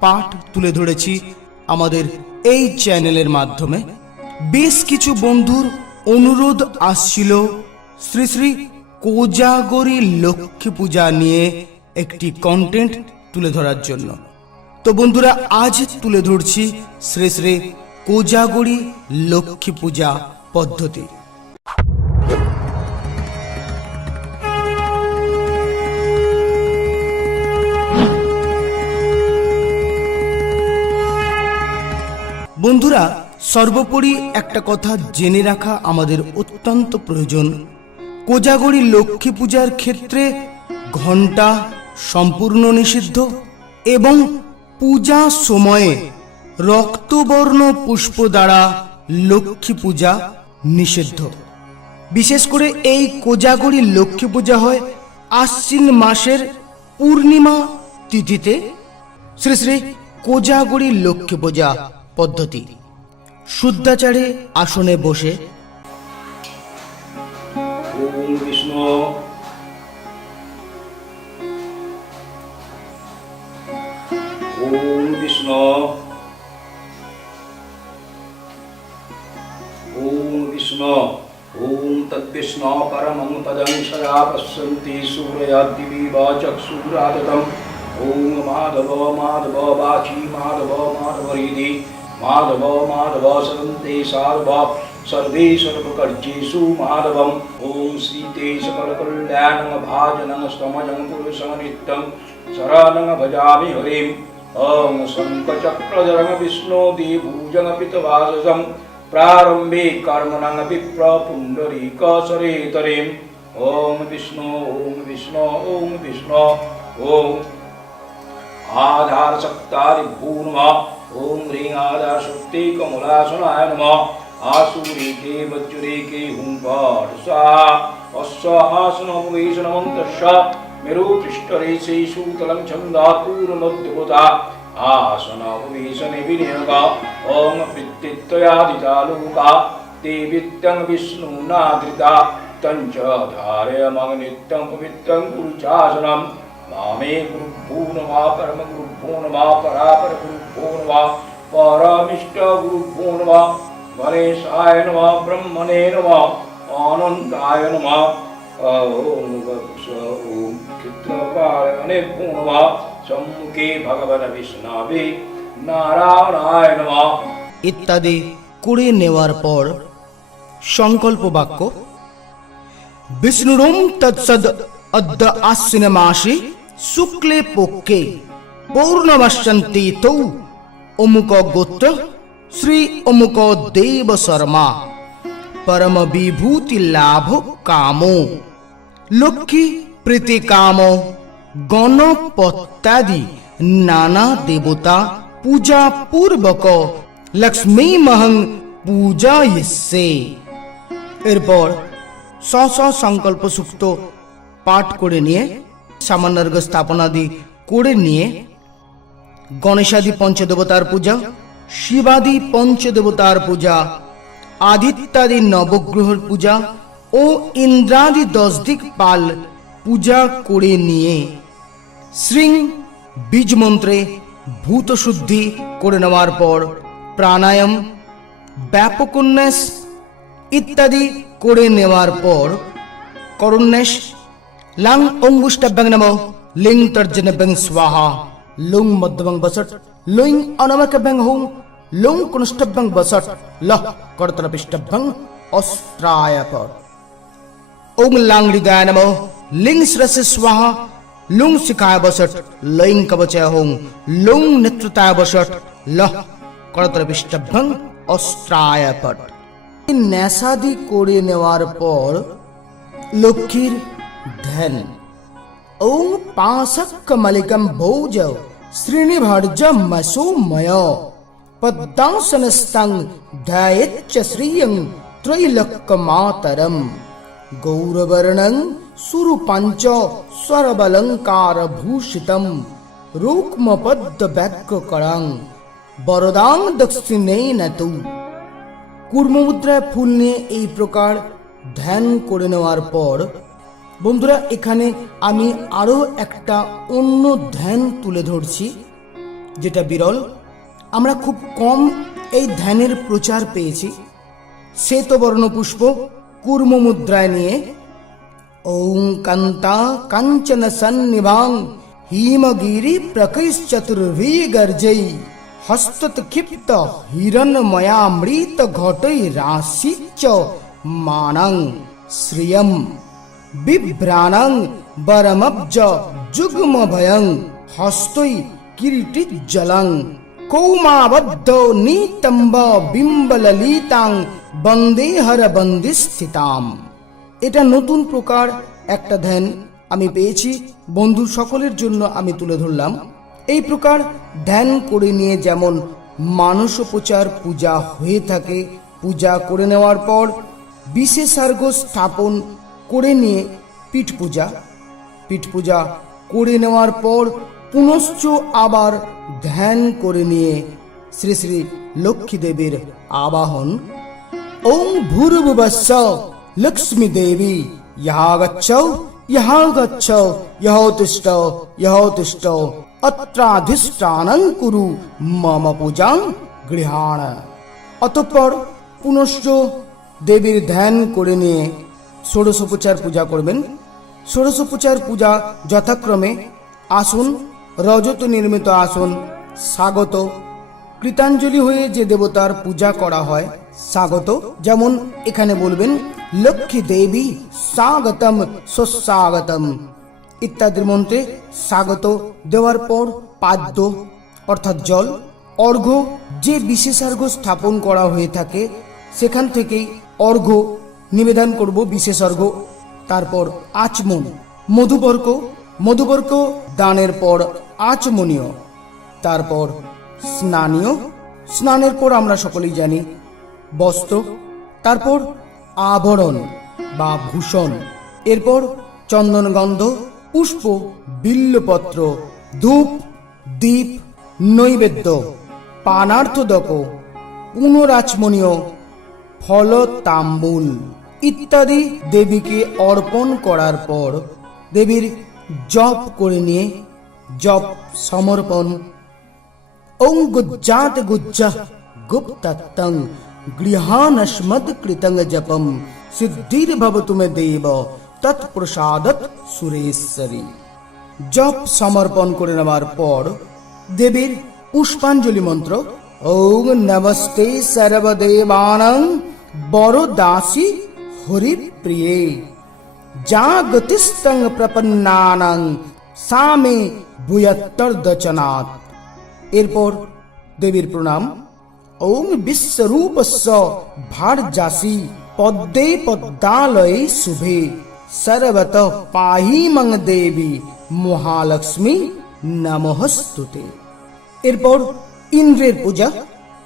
পাঠ তুলে ধরেছি আমাদের এই চ্যানেলের মাধ্যমে। বেশ কিছু বন্ধুর অনুরোধ আসছিল শ্রী শ্রী কোজাগরি লক্ষ্মী পূজা নিয়ে একটি কন্টেন্ট তুলে ধরার জন্য। তো বন্ধুরা, আজ তুলে ধরছি শ্রী শ্রী কোজাগরি লক্ষ্মী পূজা পদ্ধতি। বন্ধুরা, সর্বোপরি একটা কথা জেনে রাখা আমাদের অত্যন্ত প্রয়োজন। কোজাগরি লক্ষ্মী পূজার ক্ষেত্রে ঘণ্টা সম্পূর্ণ নিষিদ্ধ এবং পূজা সময়ে রক্তবর্ণ পুষ্প দ্বারা লক্ষ্মী পূজা নিষিদ্ধ। বিশেষ করে এই কোজাগরি লক্ষ্মী পূজা হয় আশ্বিন মাসের পূর্ণিমা তিথিতে। শ্রী শ্রী কোজাগরি লক্ষ্মী পূজা। পদ্ধতি। শুদ্ধাচারে আসনে বসে। বিষ্ণু। ওম বিষ্ণু। ওম বিষ্ণু। ওম তদ্বিষ্ণু পরমং তদংশয়া পশ্যন্তি সূরয়াদ্দিবিব চক্ষুরাদতম ওম মাধব মাধব, বাচি মাধব মাধব माधव माधव सरन्ते सार्व सर्वेश्वरप्रकर्जेषु माधवम् ॐ श्रीतेशकलकल्याणभाजनं स्तमजं पुरुषनित्यं शरणं भजामि हरिम् ॐ शङ्खचक्रधरं विष्णो देभूजनपितवाससं प्रारम्भे कर्मणं विप्रपुण्डरीकसरेतरीम् ॐ विष्णो ॐ विष्णो ॐ विष्णो ॐ आधारशक्तारिभूर्म ॐ ह्रीं आधारशक्ति कमलासनाय नमः आसुरेके वज्रेके हुङ्कार स्वाहा अश्वाहासनोपवेशनमन्तश्च मेरुपृष्ठरेशे सूतलं छन्दापूर्णोद्भुता आसनोपवेशने विनियोग ॐ वित्तित्वयादितालुका ते वित्तं विष्णुना धृता तञ्च धारयमग्नित्यं पवित्रं कुरुचासनं मामे गुरुभ्यो नमः परमगुरुभ्यो नमः परापरगुरुभ्यो नमः परमिष्टगुरुभ्यो नमः गणेशाय नमः ब्रह्मणे नमः अनन्ताय नमः ॐ वत्स ॐ चित्रपालने नमः सम्मुखे भगवन् विष्णवे नारायणाय नमः ইত্যাদি করে নেওয়ার পর সংকল্প বাক্য বিষ্ণুরম তৎসদ অদ্য আশ্বিন মাসে শুক্লে পক্ষে পৌর্ণমাস্যন্তি তৌ অমুক গোত্র শ্রী অমুক দেব শর্মা। পরম বিভূতি লাভ কামো। লক্ষ্মী প্রীতি কাম। গণপত্যাদি নানা দেবতা পূজা পূর্বক লক্ষ্মী মহং পূজা এরপর স স সংকল্প সুক্ত পাঠ করে নিয়ে সামান্যার্ঘ স্থাপনাদি করে নিয়ে গণেশাদি পঞ্চদেবতার পূজা, শিবাদি পঞ্চদেবতার পূজা, আদিত্যাদি নবগ্রহের পূজা ও ইন্দ্রাদি দশ দিক পাল পূজা করে নিয়ে শ্রীং বীজ মন্ত্রে ভূত শুদ্ধি করে নেওয়ার পর প্রাণায়াম ব্যাপকন্যাস ইত্যাদি করে নেওয়ার পর করুণ্যাস লাং অঙ্গুষ্টাভ্যাং নম লিং তর্জনভ্যাং স্বাহা লুং মধ্যভং বসট লুং অনমকভ্যাং হুং লুং কুনষ্টাভ্যাং বসট লহ করতলপিষ্টাভ্যাং অস্ত্রায় পর ওং লাং হৃদয় নম লিং শ্রসে স্বাহা লুং শিখায় বসট লইং কবচয় হোং লুং নেতৃতায় বসট লহ করতলপিষ্টাভ্যাং অস্ত্রায় পট নেশাদি করে নেওয়ার পর লক্ষ্মীর ধ্যান ওং পাশক মালিকম ভৌজ श्रीनिभर्जमसोमय पद्मासनस्थं ध्यायेच्च श्रियं त्रैलोक्यमातरम् गौरवर्णं सुरूपाञ्च स्वरबलङ्कारभूषितम् रुक्मपद्मव्याघ्रकरं বরদাং দক্ষিণেন তু কুর্মমুদ্রায় ফুল নিয়ে এই প্রকার ধ্যান করে নেওয়ার পর বন্ধুরা, এখানে আমি আরও একটা অন্য ধ্যান তুলে ধরছি, যেটা বিরল। আমরা খুব কম এই ধ্যানের প্রচার পেয়েছি। শ্বেতবর্ণ পুষ্প কুর্ম মুদ্রায় নিয়ে। ওং কাঞ্চন সন্নিভাং হিমগিরি প্রকৈশ্চতুর্ভি গর্জৈ হস্তত ক্ষিপ্ত হিরণময়ামৃত ঘটৈ রাশি চ মানং শ্রিয়ম। বিভ্রাণং বরমব্জ যুগ্ম ভয়ং হস্তৈ কিরিটি জলং কৌমাবদ্ধ নিতম্ব বিম্বললিতাং বন্দে হর বন্দি স্থিতাম এটা নতুন প্রকার একটা ধ্যান আমি পেয়েছি, বন্ধু সকলের জন্য আমি তুলে ধরলাম। এই প্রকার ধ্যান করে নিয়ে যেমন মানসোপচার পূজা হয়ে থাকে, পূজা করে নেওয়ার পর বিশেষার্ঘ স্থাপন করে নিয়ে পীঠ পূজা। পীঠ পূজা করে নেওয়ার পর পুনশ্চ আবার ধ্যান করে নিয়ে শ্রী শ্রী লক্ষ্মী দেবীর আবাহন। ওং ভূর্ভুবস্স লক্ষ্মী দেবী ইহা গচ্ছ ইহা গচ্ছ ইহ তিষ্ঠ ইহ তিষ্ঠ অত্রাধিষ্ঠানং কুরু মম পূজাং গৃহাণ। অতঃপর পুনশ্চ দেবীর ধ্যান করে নিয়ে ষোড়শোপচার পূজা করবেন। ষোড়শোপচার পূজা যথাক্রমে আসন, রজত নির্মিত আসন, স্বাগত। কৃতাঞ্জলি হয়ে যে দেবতার পূজা করা হয়, স্বাগত। যেমন এখানে বলবেন, লক্ষ্মী দেবী, স্বাগতম, সুস্বাগতম। ইত্যাদির মন্ত্রে স্বাগত দেওয়ার পর পাদ্য, অর্থাৎ জল, অর্ঘ্য, যে বিশেষার্ঘ্য স্থাপন করা হয়ে থাকে, সেখান থেকেই অর্ঘ্য নিবেদন করব বিশেষার্ঘ্য তারপর আচমন। মধুবর্ক। মধুবর্ক দানের পর আচমনীয়। তারপর স্নানীয়। স্নানের পর আমরা সকলেই জানি বস্ত্র। তারপর আবরণ বা ভূষণ। এরপর চন্দনগন্ধ, পুষ্প, বিল্লপত্র, ধূপ দ্বীপ নৈবেদ্য, পানার্থদক, পুনরাচমনীয় ফল তাম্বুল ইত্যাদি দেবীকে অর্পণ করার পর দেবীর জপ করে নিয়ে জপ সমর্পণ। ওং গুজ্জ গুপ্তং গৃহানস্মদ কৃতং জপম। সিদ্ধির ভবতু মে দেব তৎপ্রসাদত সুরেশ্বরী। জপ সমর্পণ করে নেওয়ার পর দেবীর পুষ্পাঞ্জলি মন্ত্র, ওং নমস্তে সর্বদেবানং বড় দাসী হরিপ্রিয়ে জাগতিস্তং প্রপন্নানং সামে ভূয়ত্তর দচনাথ এরপর দেবীর প্রণাম ওং বিশ্বরূপস্য ভারজাসি পদ্মে পদ্মালয়ে শুভে সর্বত পাহি মং দেবী মহালক্ষ্মী নমস্তুতে এরপর ইন্দ্রের পূজা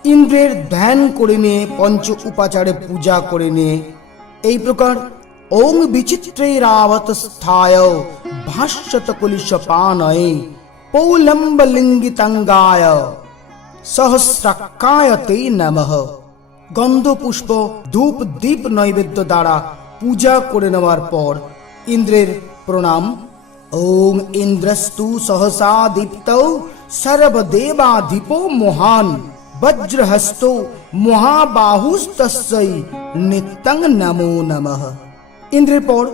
ইন্দ্রের ধ্যান করে নিয়ে পঞ্চ উপাচারে পূজা করে নিয়ে এই প্রকার ওং বিচিত্রে রাবত স্থায় ভাষ্যত কুলিশ পানয়ে পৌলম্ব লিঙ্গিতাঙ্গায় সহস্রাকায়তে নমঃ। গন্ধ পুষ্প ধূপ দীপ নৈবেদ্য দ্বারা পূজা করে নেওয়ার পর ইন্দ্রের প্রণাম। ওং ইন্দ্রস্তু সহসা দীপ্ত সর্বদেবাধিপো মহান। বজ্রহস্তো মহাবাহুস্তস্যৈ নিত্যং নমো নমঃ। ইন্দ্রের পর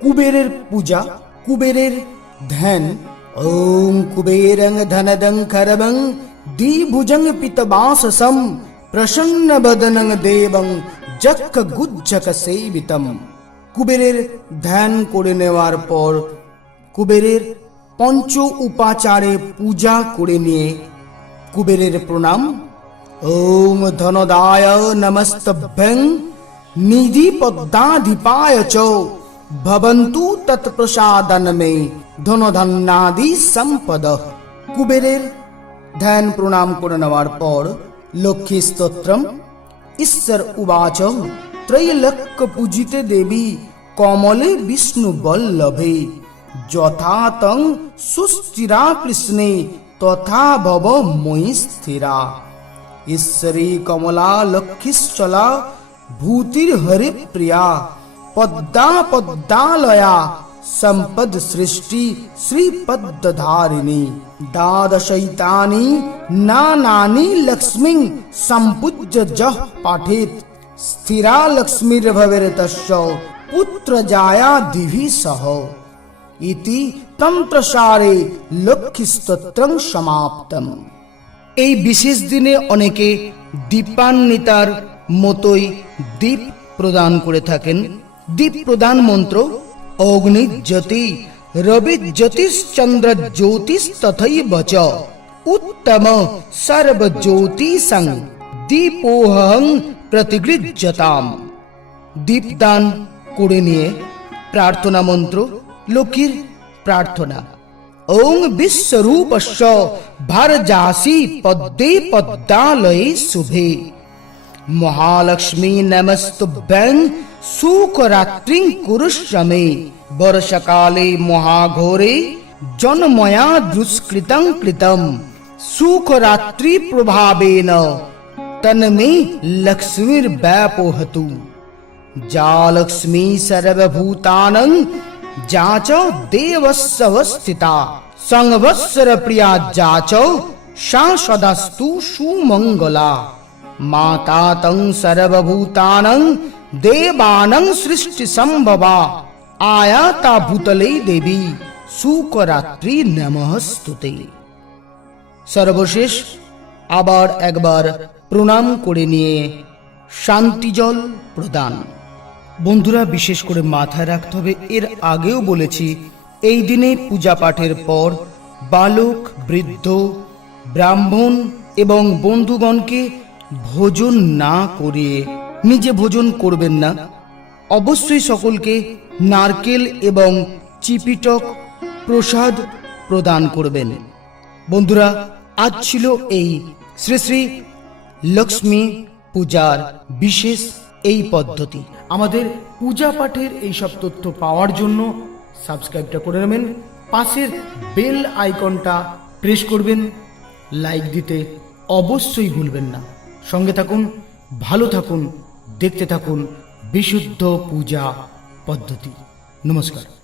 কুবেরের পূজা, কুবেরের ধ্যান। ওং কুবেরং ধনদং খরবং দ্বিভুজং পিতবাসসম প্রসন্ন বদনং দেবং জক্ক গুজ্জক সেবিতম। কুবেরের ধ্যান করে নেওয়ার পর কুবেরের পঞ্চ উপাচারে পূজা করে নিয়ে কুবেরের প্রণাম। ওং ধনদায় নমস্তভ্যং নিধি পদ্মাধিপায় চ ভবন্তু তৎপ্রসাদন মে ধনধন্যাদি সম্পদ কুবেরের ধ্যান প্রণাম করে নেওয়ার পর লক্ষ্মী স্তোত্রম ঈশ্বর উবাচ ত্রৈলক্য পূজিতে দেবী কমলে বিষ্ণু বল্লভে যথা তং সুস্থিরা কৃষ্ণে তথা ভব ময়ি স্থিরা ঈশ্বরী কমলা লক্ষ্মীশ্চলা भूतिर हरि प्रिया, पद्दा पद्दा लया, संपद सृष्टि श्री पद धारिणी पद्धारिणी द्वादशैतानि नानानि लक्ष्मी संपूज जह पाठित। स्थिरा लक्ष्मी लक्ष्मीर्भवेर्तस्य पुत्र जाया दिवि सह। इति তন্ত্রসারে लक्ष्य স্তোত্রং समाप्तम। এই বিশেষ দিনে অনেকে দীপান্বিতার মতোই দীপ প্রদান করে থাকেন। দীপ প্রদান মন্ত্র, অগ্নি জ্যোতি, রবি জ্যোতিশ্চন্দ্র জ্যোতিষ তথৈব চ। উত্তম সর্ব জ্যোতি সং দীপোহং প্রতিগৃহ্যতাম। দীপদান করে নিয়ে প্রার্থনা মন্ত্র, লক্ষ্মীর প্রার্থনা। ওং বিশ্বরূপস্য ভারজাসি পদ্মে পদ্মালয়ে শুভে। মহালক্ষ্মী নমস্তুভ্যং সুকরাত্রিং কুরুশ্রমে বর্ষকালে মহাঘোরে জন্ময়া দুষ্কৃতং কৃতম। সুকরাত্রি প্রভাবেন। তন্মে লক্ষ্মীর ব্যাপোহতু। যা লক্ষ্মী সর্বভূতানং, যা চ দেবস্বস্থিতা সংবৎসর প্রিয়া যা চ সা সদাস্তু সুমঙ্গলা। মাতা সর্বভূতানং দেবানং সৃষ্টি সম্ভবা আয়াতা ভূতলে দেবী সুকরাত্রি নমস্তুতে সর্বশেষ আবার একবার প্রণাম করে নিয়ে শান্তি জল প্রদান বন্ধুরা বিশেষ করে মাথায় রাখতে হবে এর আগেও বলেছি এই দিনে পূজা পাঠের পর বালক, বৃদ্ধ, ব্রাহ্মণ এবং বন্ধুগণকে ভোজন না করে নিজে ভোজন করবেন না। অবশ্যই সকলকে নারকেল এবং চিপিটক প্রসাদ প্রদান করবেন। বন্ধুরা, আজ ছিল এই শ্রী শ্রী লক্ষ্মী পূজার বিশেষ এই পদ্ধতি। আমাদের পূজা পাঠের এই সব তথ্য পাওয়ার জন্য সাবস্ক্রাইবটা করে নেবেন। পাশের বেল আইকনটা প্রেস করবেন। লাইক দিতে অবশ্যই ভুলবেন না। সঙ্গে থাকুন ভালো থাকুন দেখতে থাকুন বিশুদ্ধ পূজা পদ্ধতি। নমস্কার।